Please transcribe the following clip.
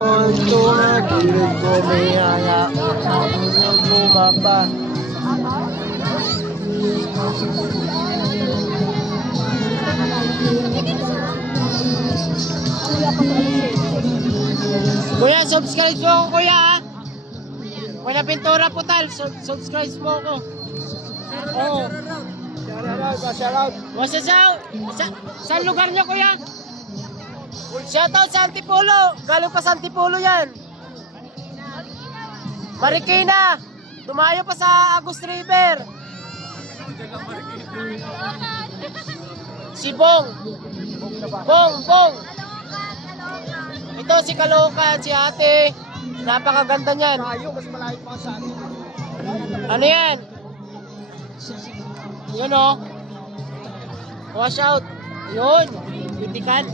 Tumagilid ko may haya ang lumapa. Kuya, subscribe mo ako kuya ha. Kuya Pintura Putal, subscribe mo ako. Oo. Shoutout. Saan lugar niyo kuya? Shoutout sa Antipolo. Galing pa sa Antipolo yan. Marikina. Tumayo pa sa Agus River. Si Bong. Bong. Ito si Kalokan, si ate. Napakaganda niyan. Mas malayo pa sa atin. Ano yan? Yun o. Wash out. Yun. Bitikan.